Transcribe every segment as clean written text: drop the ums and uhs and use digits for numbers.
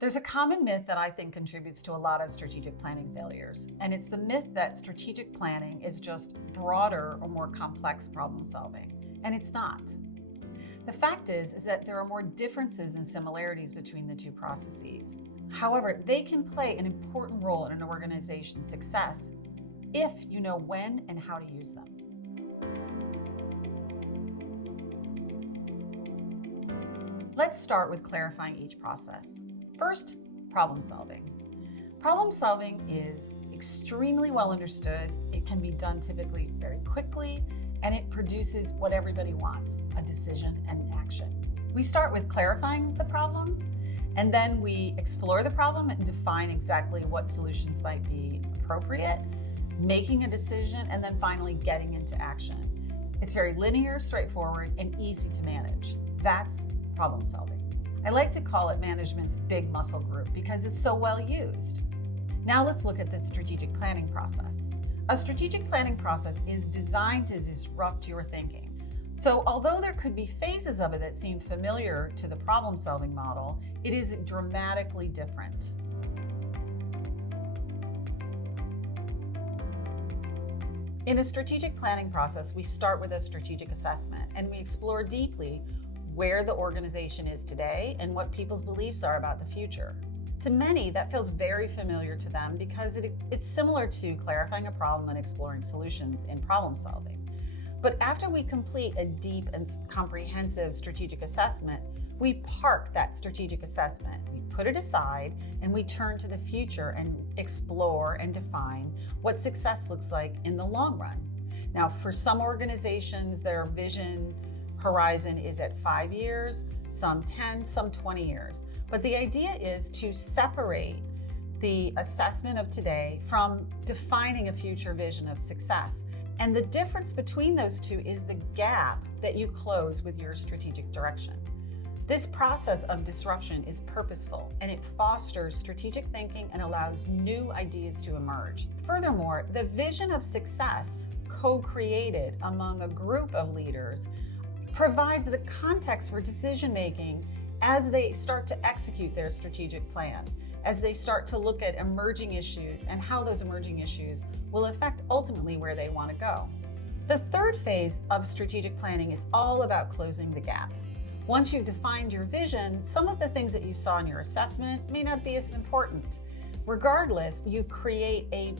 There's a common myth that I think contributes to a lot of strategic planning failures, and it's the myth that strategic planning is just broader or more complex problem solving, and it's not. The fact is that there are more differences and similarities between the two processes. However, they can play an important role in an organization's success if you know when and how to use them. Let's start with clarifying each process. First, problem solving. Problem solving is extremely well understood. It can be done typically very quickly, and it produces what everybody wants, a decision and an action. We start with clarifying the problem, and then we explore the problem and define exactly what solutions might be appropriate, making a decision, and then finally getting into action. It's very linear, straightforward, and easy to manage. That's problem solving. I like to call it management's big muscle group because it's so well used. Now let's look at the strategic planning process. A strategic planning process is designed to disrupt your thinking. So although there could be phases of it that seem familiar to the problem-solving model, it is dramatically different. In a strategic planning process, we start with a strategic assessment and we explore deeply where the organization is today and what people's beliefs are about the future. To many, that feels very familiar to them because it's similar to clarifying a problem and exploring solutions in problem solving. But after we complete a deep and comprehensive strategic assessment, we park that strategic assessment. We put it aside and we turn to the future and explore and define what success looks like in the long run. Now, for some organizations, their vision horizon is at 5 years, some 10, some 20 years. But the idea is to separate the assessment of today from defining a future vision of success. And the difference between those two is the gap that you close with your strategic direction. This process of disruption is purposeful and it fosters strategic thinking and allows new ideas to emerge. Furthermore, the vision of success, co-created among a group of leaders, provides the context for decision-making as they start to execute their strategic plan, as they start to look at emerging issues and how those emerging issues will affect ultimately where they want to go. The third phase of strategic planning is all about closing the gap. Once you've defined your vision, some of the things that you saw in your assessment may not be as important. Regardless, you create a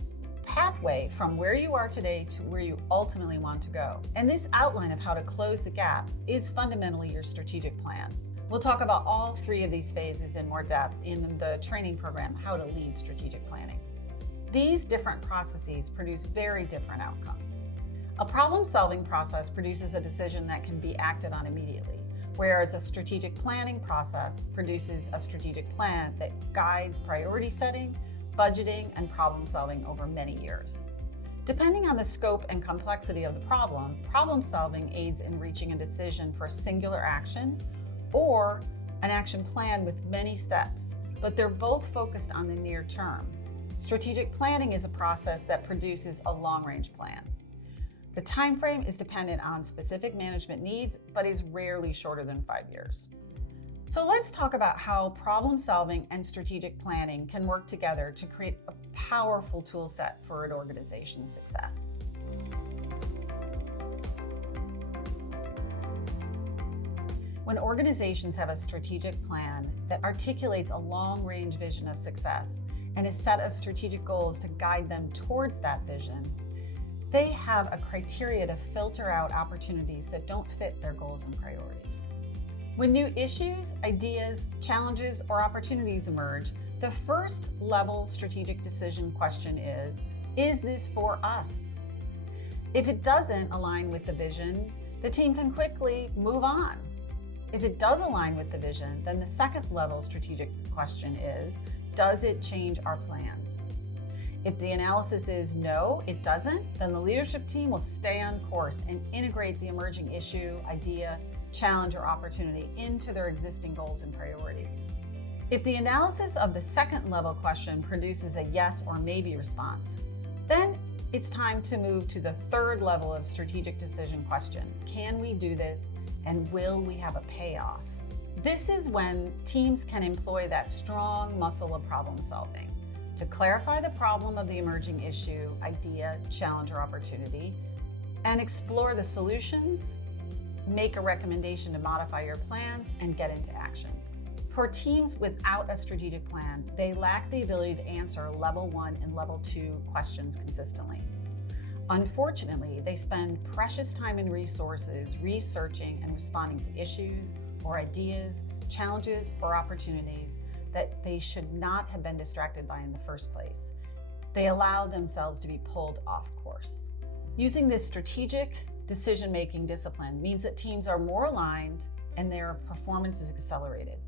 pathway from where you are today to where you ultimately want to go. And this outline of how to close the gap is fundamentally your strategic plan. We'll talk about all three of these phases in more depth in the training program, How to Lead Strategic Planning. These different processes produce very different outcomes. A problem-solving process produces a decision that can be acted on immediately, whereas a strategic planning process produces a strategic plan that guides priority setting, budgeting, and problem solving over many years. Depending on the scope and complexity of the problem solving aids in reaching a decision for a singular action or an action plan with many steps, but they're both focused on the near term. Strategic planning is a process that produces a long-range plan. The time frame is dependent on specific management needs, but is rarely shorter than 5 years. So let's talk about how problem solving and strategic planning can work together to create a powerful tool set for an organization's success. When organizations have a strategic plan that articulates a long-range vision of success and a set of strategic goals to guide them towards that vision, they have a criteria to filter out opportunities that don't fit their goals and priorities. When new issues, ideas, challenges, or opportunities emerge, the first level strategic decision question is this for us? If it doesn't align with the vision, the team can quickly move on. If it does align with the vision, then the second level strategic question is, does it change our plans? If the analysis is no, it doesn't, then the leadership team will stay on course and integrate the emerging issue, idea, challenge, or opportunity into their existing goals and priorities. If the analysis of the second level question produces a yes or maybe response, then it's time to move to the third level of strategic decision question. Can we do this, and will we have a payoff? This is when teams can employ that strong muscle of problem solving to clarify the problem of the emerging issue, idea, challenge, or opportunity, and explore the solutions, make a recommendation to modify your plans, and get into action. For teams without a strategic plan, they lack the ability to answer level 1 and level 2 questions consistently. Unfortunately, they spend precious time and resources researching and responding to issues or ideas, challenges, or opportunities that they should not have been distracted by in the first place. They allow themselves to be pulled off course. Using this strategic decision-making discipline means that teams are more aligned and their performance is accelerated.